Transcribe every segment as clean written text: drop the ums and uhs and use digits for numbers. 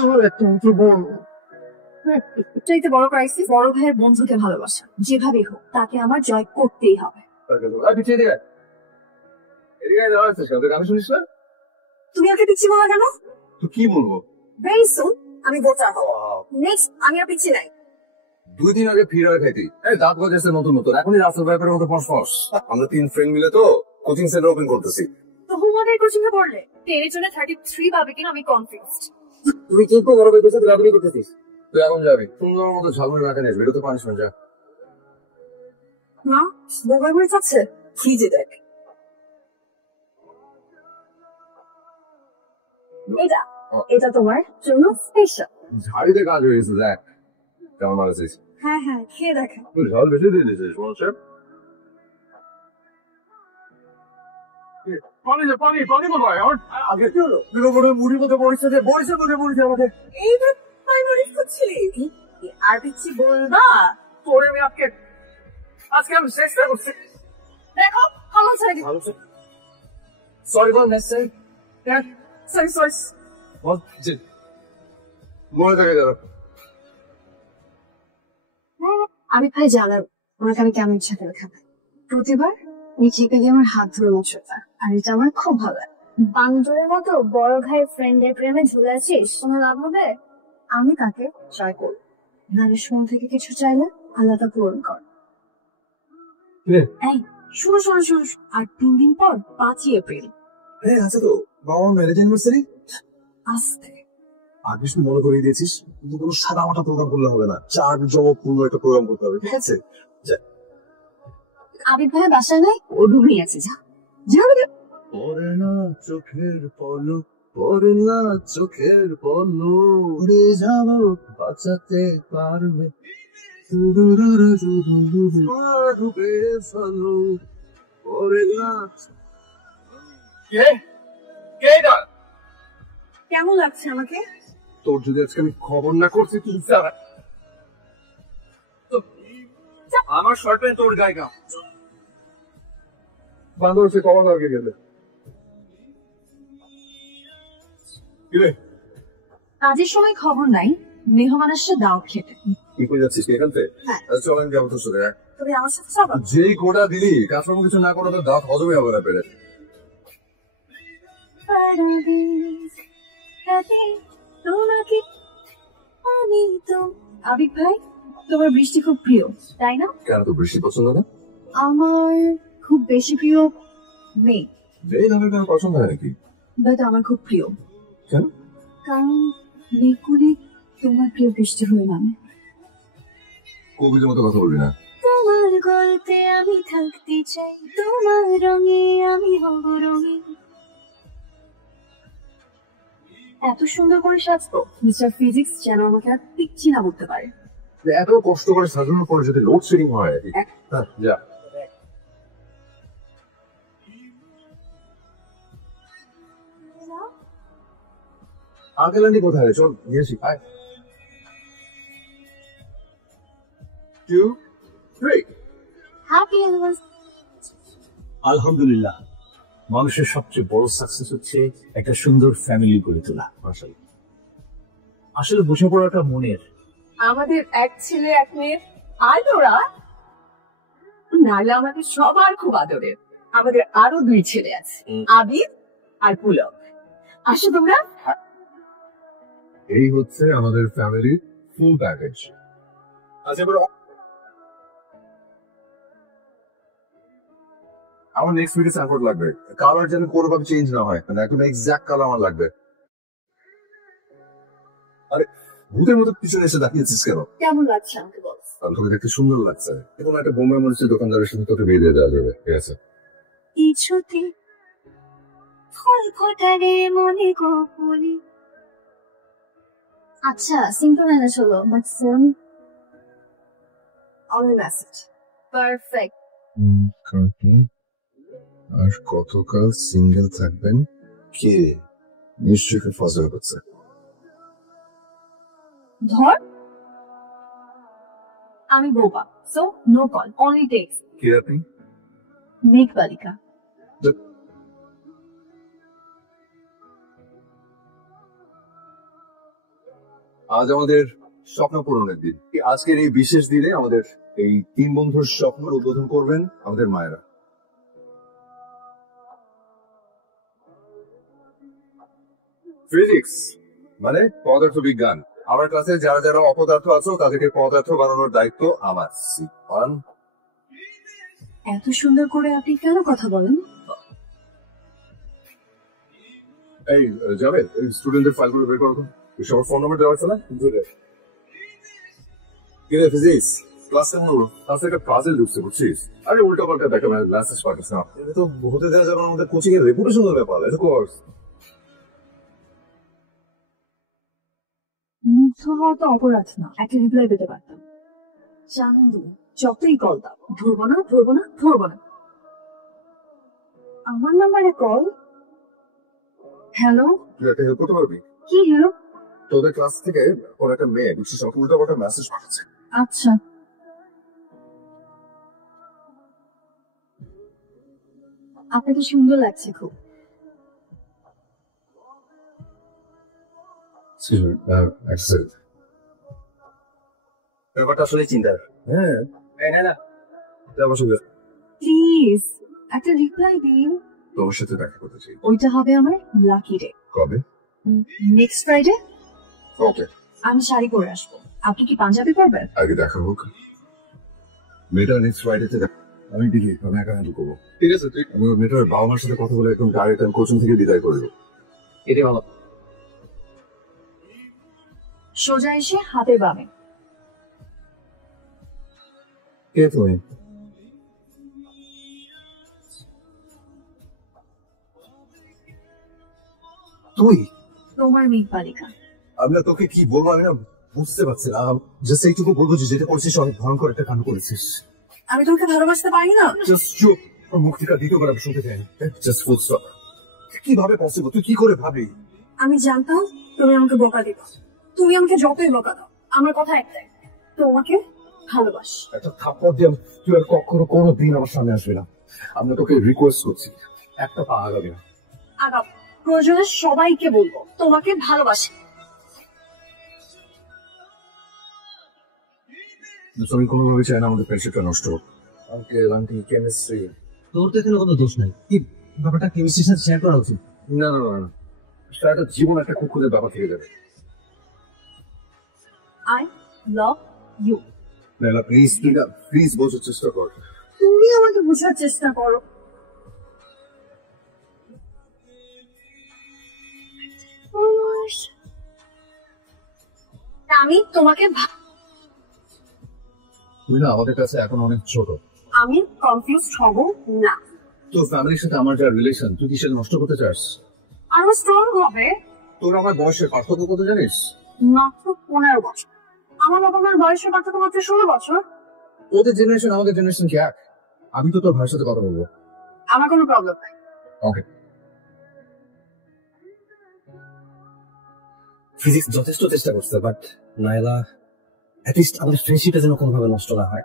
আমার একটা মাত্র বোন। চাইতে বড় ক্রাইসিস বড় ভাইয়ের বন্ধুকে ভালোবাসা, যেভাবেই হোক তাকে আমার জয় করতেই হবে। গান শুনিস না? তুমি ওকে পিচ্ছি বলো কেন? তো কি বলবো? ভেরি সুন আমি বোচা হব। নেক্সট আমি আর পিচ্ছি নাই। 2 দিন আগে ফিরে খাইতি দাঁত গজাইছে নতুন নতুন, এখনই রাস্তার ব্যাপারের মতো ফসফস। আমরা 3 ফ্রেন্ড মিলে তো কোচিং সেন্টার ওপেন করতেছি। তো হুমাদের কোচিং এ পড়লে টেনের জন্য 33 পাবে কিনা আমি কনফিউজড। তুই কি বড় কইতেছিস? রাবড়ি করতেছিস? তুই এখন যাবি সুন্দর মতো ঝালমুড়ি রাখা নিস, বেরোতে পারিস না। যা না মোবাইল মনে আছে ফ্রিজে দেখ। এটা এটা তোমার জন্য স্পেশাল। ঝাড়িতে কাজ হয়ে গেছে। দেখ কেমন আছিস? হ্যাঁ হ্যাঁ খেয়ে দেখা। তুই ঝাল বেশি দিয়ে দিয়েছিস মনে হচ্ছে। পানি কোথায়? আমার আগে কি হলো? মুড়ির মধ্যে পড়েছে যে বড়িসের মধ্যে পড়েছে আমাকে। এইবার প্রাইমারি করছিলি আর পিচ্ছি বলবা তোরে আমি আজকে আমি চেষ্টা করছি। দেখো ভালো ছেড়ে ভালো সরি বল নেসেসারি। সরি সরি বল জি মনে থাকে যারা। আমি ভাই জানার ওনাকে আমি কেমন ইচ্ছা করে খাবো। প্রতিবার নিচেকে দিয়ে আমার হাত ধরে মুছতা, আর এটা আমার খুব ভালো লাগে। বান্দরের মতো বড় ভাইয়ের ফ্রেন্ডের প্রেমে ঝুলে আছিস, কোনো লাভ হবে? আমি তাকে ট্রাই করব, নারের মন থেকে কিছু চাইলে আল্লাহ তা পূরণ কর। এই শুনো শোনো শোনো, আর 3 দিন পর 5ই এপ্রিল। হ্যাঁ আছে তো, বাবা ম্যারেজ অ্যানিভার্সারি। আস্তে আগে শুধু মনে করিয়ে দিয়েছিস, কিন্তু কোনো সাদা মাটা প্রোগ্রাম করলে হবে না, চার জমকপূর্ণ একটা প্রোগ্রাম করতে হবে, ঠিক আছে? আবির ভাই বাসায় নাই, ও রুমে আছে। যা যা পরে না চোখের পলক, পরে না চোখের পলক, উড়ে যাব বাঁচাতে পারবে ডুবে ফেলো, পরে না। কে কে এটা? কেমন লাগছে আমাকে? তোর যদি আজকে আমি খবর না করছি তুই আমার শর্ট প্যান্ট তোর গায়ে গা বান্দর সে কখন আগে গেলে। কাজের সময় খবর নাই, মেহমান আসছে দাওয়াত খেতে। কি করে যাচ্ছিস এখান থেকে? চলেন যাবো তোর সাথে। তুমি আমার সাথে যাবা? যেই কোটা দিলি কাজকর্ম কিছু না করে তো দাঁত হজমই হবে না পেরে। আবির ভাই তোমার বৃষ্টি খুব প্রিয় তাই না? কেন তো বৃষ্টি পছন্দ না? আমার খুব বেশি প্রিয় মেয়ে। এই নামের কেন পছন্দ হয় নাকি? বাট আমার খুব প্রিয়। কেন? কারণ মেয়েগুলি তোমার প্রিয় বৃষ্টি হয়ে নামে। কবিদের মতো কথা বলবি না। তোমার গল্পে আমি থাকতে চাই, তোমার রঙে আমি হব রঙিন। এত সুন্দর করে সাজবো মিস্টার ফিজিক্স যেন আমাকে আর পিচ্ছি না বলতে পারে। এত কষ্ট করে সাজানোর পরে যদি লোডশেডিং হয়। যা আঙ্কেল আন্টি কোথায়? চল নিয়ে আসি। 2 3 হ্যাপি আলহামদুলিল্লাহ, মানুষের সবচেয়ে বড় সাকসেস হচ্ছে একটা সুন্দর ফ্যামিলি গড়ে তোলা। আসলে বোঝাপড়াটা মনের। আমাদের এক ছেলে এক মেয়ের আদরা নাহলে আমাদের সবার খুব আদরের। আমাদের আরো 2 ছেলে আছে, আবির আর পুলক। আসো তোমরা। এই হচ্ছে আমাদের ফ্যামিলি ফুল প্যাকেজ। আচ্ছা এবার আমার নেক্সট উইকে সাপোর্ট লাগবে, কালার যেন কোনোভাবে চেঞ্জ না হয়, মানে একদম এক্সাক্ট কালার আমার লাগবে। আরে ভূতের মতো পিছনে এসে দাঁড়িয়েছিস কেন? কেমন লাগছে আমাকে বল? তোকে দেখতে সুন্দর লাগছে। এখন একটা বোম্বাই মরিচের দোকানদারের সাথে তোকে বিয়ে দিয়ে দেওয়া যাবে, ঠিক আছে? কিছুতে ফুল ফোটারে মনে গোপনে। আচ্ছা সিম্পল ম্যানেজ হলো, but phone only message perfect. আর কতকাল সিঙ্গেল থাকবেন? কে নিশ্চয়ই ফসল করছে। ধর আমি বোবা, so no call, only text. কে আপনি? মেঘ বালিকা। আজ আমাদের স্বপ্ন পূরণের দিন। আজকের এই বিশেষ দিনে আমাদের এই 3 বন্ধুর স্বপ্ন উদ্বোধন করবেন আমাদের মায়েরা। ফিজিক্স মানে পদার্থ বিজ্ঞান। আমার ক্লাসে যারা যারা অপদার্থ আছো তাদেরকে পদার্থ বানানোর দায়িত্ব আমার। এত সুন্দর করে আপনি কেন কথা বলেন? এই যাবে স্টুডেন্টদের ফাইলগুলো বের করো তো। সবার ফোন নাম্বার দেওয়া আছে না? কিরে ফিজিক্স ক্লাস কেমন হলো? ক্লাসে একটা পাজল ঢুকছে বুঝছিস? আরে উল্টো পাল্টা দেখা মানে লাস্ট পার্টিস না, এটা তো হতে দেওয়া যাবে না। আমাদের কোচিং এর রেপুটেশনের ব্যাপার। অফকোর্স মুগ্ধ হওয়া তো অপরাধ না, একটা রিপ্লাই পেতে পারতাম। চান্দু যতই কল দাও, ধরবো না ধরবো না ধরবো না। আমার নাম্বারে কল। হ্যালো, তুই একটা হেল্প করতে পারবি? কি হ্যালো? তোদের ক্লাস থেকে ওর একটা মেয়ে বুঝছিস আমাকে উল্টো পাল্টা মেসেজ পাঠাচ্ছে। আচ্ছা, আপনাকে সুন্দর লাগছে খুব। ব্যাপারটা আসলে চিন্তার। হ্যাঁ না প্লিজ একটা রিপ্লাই দিন। তোমার সাথে দেখা করতে চাই। ওইটা হবে আমার লাকি ডে। কবে? Next Friday. ওকে, আমি শাড়ি পরে আসবো, আপনি কি পাঞ্জাবি পরবেন? আগে দেখা হোক। মেয়েটা নেক্সট ফ্রাইডেতে আমি দেখি, আমি একা হ্যান্ডেল করবো। ঠিক আছে, তুই আমি মেয়েটার বাবা মার সাথে কথা বলে একদম ডাইরেক্ট আমি কোচিং থেকে বিদায় করে দেবো। এটাই ভালো। সোজা এসে হাতে বামে। কে তুমি? তুই? তোমার মেঘ বালিকা। আমি না তোকে কি বলবো, আমি না বুঝতে পারছি না। জাস্ট এইটুকু বলবো যে যেটা করছিস অনেক ভয়ঙ্কর একটা কাণ্ড করেছিস। আমি তোমাকে ভালোবাসতে পারি না। জাস্ট চুপ। মুখ থেকে দ্বিতীয়বার আমি শুনতে চাই। Just full stop. কিভাবে পসিবল? তুই কি করে ভাবি? আমি জানতাম তুমি আমাকে বকা দিবা। তুমি আমাকে যতই বকা দাও, আমার কথা একটাই, তোমাকে ভালোবাস। একটা থাপ্পড় দিয়ে তুই আর কখনো কোনো দিন আমার সামনে আসবি না। আমি তোকে রিকোয়েস্ট করছি, একটা পা আগাবি না। আগাম প্রয়োজনে সবাইকে বলবো তোমাকে ভালোবাসি। আমি কোনোভাবে চাই না আমাদের ফ্রেন্ডশিপটা নষ্ট হোক। Uncle aunty chemistry. তোর তো এখানে কোনো দোষ নাই। কি ব্যাপারটা কেমিস্ট্রির সাথে শেয়ার করা উচিত। না না না না, সারাটা জীবন একটা কুকুরের ব্যাপার থেকে যাবে। I love you. না প্লিজ, তুই না প্লিজ বোঝার চেষ্টা কর। তুমি আমাকে বোঝার চেষ্টা করো। আমি তোমাকে তুই না আমাদের কাছে এখন অনেক ছোট। আমি কনফিউজ হব না। তোর ফ্যামিলির সাথে আমার যা রিলেশন, তুই কি সেটা নষ্ট করতে চাস? আরো স্ট্রং হবে। তোর আমার বয়সের পার্থক্য কত জানিস? মাত্র 15 বছর। আমার বাবা মার বয়সের পার্থক্য মাত্র 16 বছর। ওদের জেনারেশন আমাদের জেনারেশন কি এক? আমি তো তোর ভাইয়ের সাথে কথা বলবো। আমার কোনো প্রবলেম নাই। ওকে। ফিজিক্স যথেষ্ট চেষ্টা করছে, বাট নাইলা অ্যাটলিস্ট আমাদের ফ্রেন্ডশিপটা যেন কোনোভাবে নষ্ট না হয়।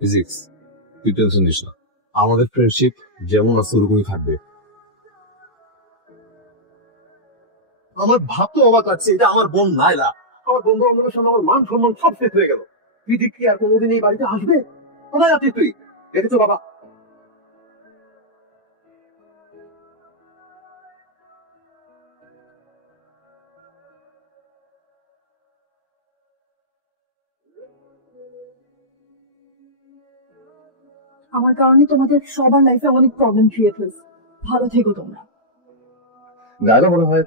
ফিজিক্স তুই টেনশন নিস না, আমাদের ফ্রেন্ডশিপ যেমন আছে ওরকমই থাকবে। আমার ভাবতে অবাক লাগছে, এটা আমার বোন নাইলা। আমার বন্ধু বান্ধবের সামনে আমার মান সম্মান সব শেষ হয়ে গেল। তুই কি আর কোনোদিন এই বাড়িতে আসবে? কোথায় আছিস তুই? দেখেছো বাবা? আমার কারণে তোমাদের সবার লাইফে অনেক প্রবলেম ক্রিয়েট হয়েছে। ভালো থেকো তোমরা। নাইলা মনে হয়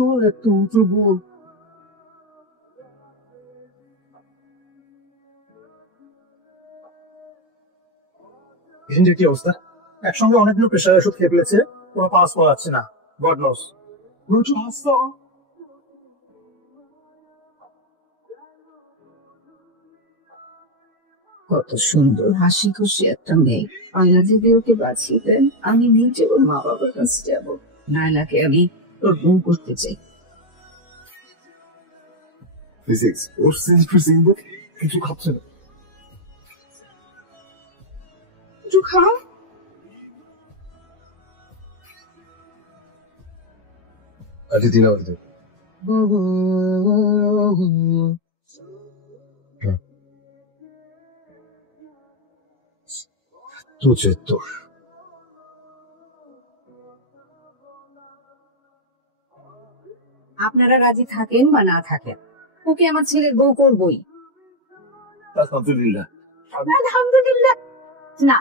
আমার একটা উঁচু বোন। এজেন্টের কি অবস্থা? একসঙ্গে অনেকগুলো প্রেশার ওষুধ খেয়ে ফেলেছে, কোনো পাস করা যাচ্ছে না। God knows. কত সুন্দর হাসি খুশি একটা মেয়ে। আয়না যদি ওকে বাঁচিয়ে দেন, আমি নিজে ওর মা বাবার কাছে যাব। নায়লাকে আমি তোর বোন করতে চাই। ফিজিক্স ওর কিছু খাচ্ছে না। আজ দিন আমাদের তুঝে তোর আপনারা রাজি থাকেন বা না থাকেন, ওকে আমার ছেলের বউ করবই। আলহামদুলিল্লাহ। আলহামদুলিল্লাহ না,